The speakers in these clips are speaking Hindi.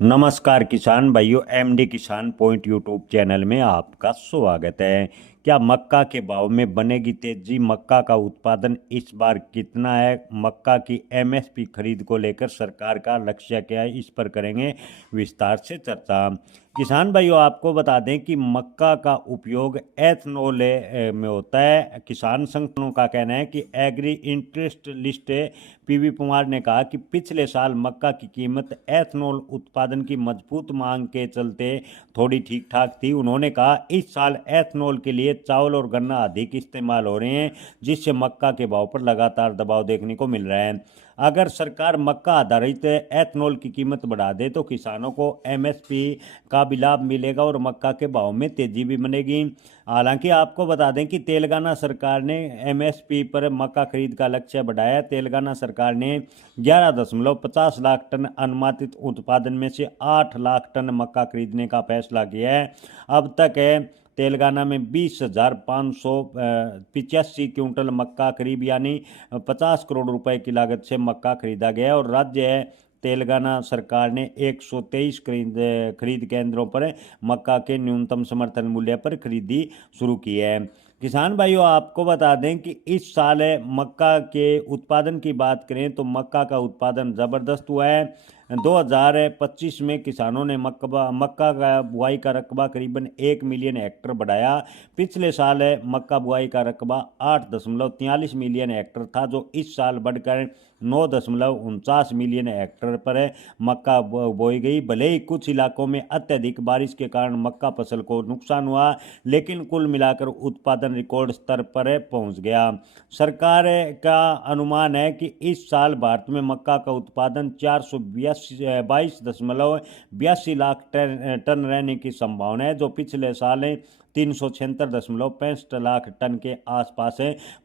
नमस्कार किसान भाइयों, एमडी किसान पॉइंट यूट्यूब चैनल में आपका स्वागत है। क्या मक्का के भाव में बनेगी तेजी? मक्का का उत्पादन इस बार कितना है? मक्का की एमएसपी खरीद को लेकर सरकार का लक्ष्य क्या है? इस पर करेंगे विस्तार से चर्चा। किसान भाइयों, आपको बता दें कि मक्का का उपयोग एथनॉल में होता है। किसान संगठनों का कहना है कि एग्री इंटरेस्ट लिस्ट पीवी कुमार ने कहा कि पिछले साल मक्का की कीमत एथनॉल उत्पादन की मजबूत मांग के चलते थोड़ी ठीक ठाक थी। उन्होंने कहा इस साल एथनॉल के लिए चावल और गन्ना अधिक इस्तेमाल हो रहे हैं, जिससे मक्का के भाव पर लगातार दबाव देखने को मिल रहा है। अगर सरकार मक्का आधारित एथनॉल की कीमत बढ़ा दे तो किसानों को एमएसपी का भी लाभ मिलेगा और मक्का के भाव में तेजी भी बनेगी। हालांकि आपको बता दें कि तेलंगाना सरकार ने एमएसपी पर मक्का खरीद का लक्ष्य बढ़ाया। तेलंगाना सरकार ने 11.50 लाख टन अनुमानित उत्पादन में से 8 लाख टन मक्का खरीदने का फैसला किया है। अब तक तेलंगाना में 20,585 क्विंटल मक्का करीब यानी 50 करोड़ रुपए की लागत से मक्का खरीदा गया और राज्य तेलंगाना सरकार ने 123 खरीद केंद्रों पर मक्का के न्यूनतम समर्थन मूल्य पर खरीदी शुरू की है। किसान भाइयों, आपको बता दें कि इस साल मक्का के उत्पादन की बात करें तो मक्का का उत्पादन ज़बरदस्त हुआ है। 2025 में किसानों ने मक्का का बुआई का रकबा करीबन 1 मिलियन हेक्टर बढ़ाया। पिछले साल मक्का बुआई का रकबा 8.43 मिलियन हेक्टर था, जो इस साल बढ़कर 9.49 मिलियन हेक्टर पर मक्का बोई गई। भले ही कुछ इलाकों में अत्यधिक बारिश के कारण मक्का फसल को नुकसान हुआ, लेकिन कुल मिलाकर उत्पादन रिकॉर्ड स्तर पर पहुंच गया। सरकार का अनुमान है कि इस साल भारत में मक्का का उत्पादन 422.82 लाख टन रहने की संभावना है, जो पिछले साल 376.65 लाख टन के आसपास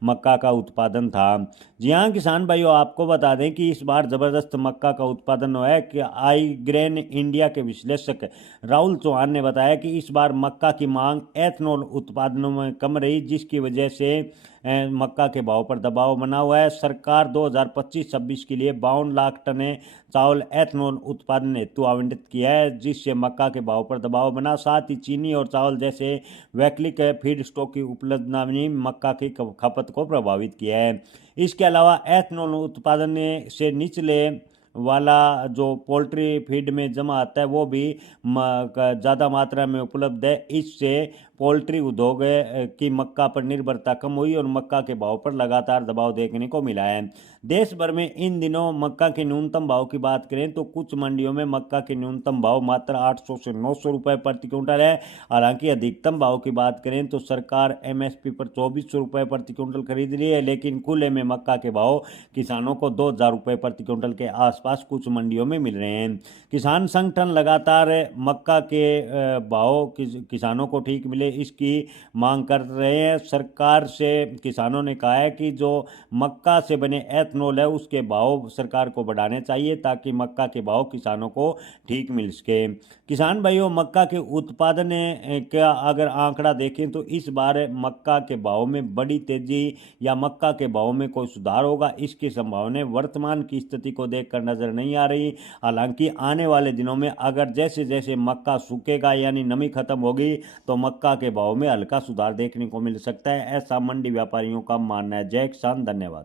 मक्का का उत्पादन था। जी हाँ किसान भाइयों, आपको बता दें कि इस बार ज़बरदस्त मक्का का उत्पादन हुआ है कि आई ग्रेन इंडिया के विश्लेषक राहुल चौहान ने बताया कि इस बार मक्का की मांग एथनॉल उत्पादनों में कम रही, जिसकी वजह से मक्का के भाव पर दबाव बना हुआ है। सरकार 2025-26 के लिए 52 लाख टन चावल एथनॉल उत्पादन हेतु आवंटित किया है, जिससे मक्का के भाव पर दबाव बना। साथ ही चीनी और चावल जैसे वैकल्पिक फीड स्टॉक की उपलब्धता ने मक्का की खपत को प्रभावित किया है। इसके अलावा एथनॉल उत्पादन से निचले वाला जो पोल्ट्री फीड में जमा आता है वो भी ज़्यादा मात्रा में उपलब्ध है। इससे पोल्ट्री उद्योग की मक्का पर निर्भरता कम हुई और मक्का के भाव पर लगातार दबाव देखने को मिला है। देश भर में इन दिनों मक्का के न्यूनतम भाव की बात करें तो कुछ मंडियों में मक्का के न्यूनतम भाव मात्र 800 से 900 रुपये प्रति क्विंटल है। हालांकि अधिकतम भाव की बात करें तो सरकार एमएसपी पर 2400 रुपये प्रति क्विंटल खरीद रही है, लेकिन खुले में मक्का के भाव किसानों को 2000 रुपये प्रति क्विंटल के आसपास कुछ मंडियों में मिल रहे हैं। किसान संगठन लगातार मक्का के भाव किसानों को ठीक मिले इसकी मांग कर रहे हैं। सरकार से किसानों ने कहा है कि जो मक्का से बने एथनॉल है उसके भाव सरकार को बढ़ाने चाहिए, ताकि मक्का के भाव किसानों को ठीक मिल सके। किसान भाइयों, मक्का के उत्पादन का अगर आंकड़ा देखें तो इस बार मक्का के भाव में बड़ी तेजी या मक्का के भाव में कोई सुधार होगा, इसकी संभावना वर्तमान की स्थिति को देखकर नजर नहीं आ रही। हालांकि आने वाले दिनों में अगर जैसे जैसे मक्का सूखेगा यानी नमी खत्म होगी तो मक्का के भाव में हल्का सुधार देखने को मिल सकता है, ऐसा मंडी व्यापारियों का मानना है। जय किसान, धन्यवाद।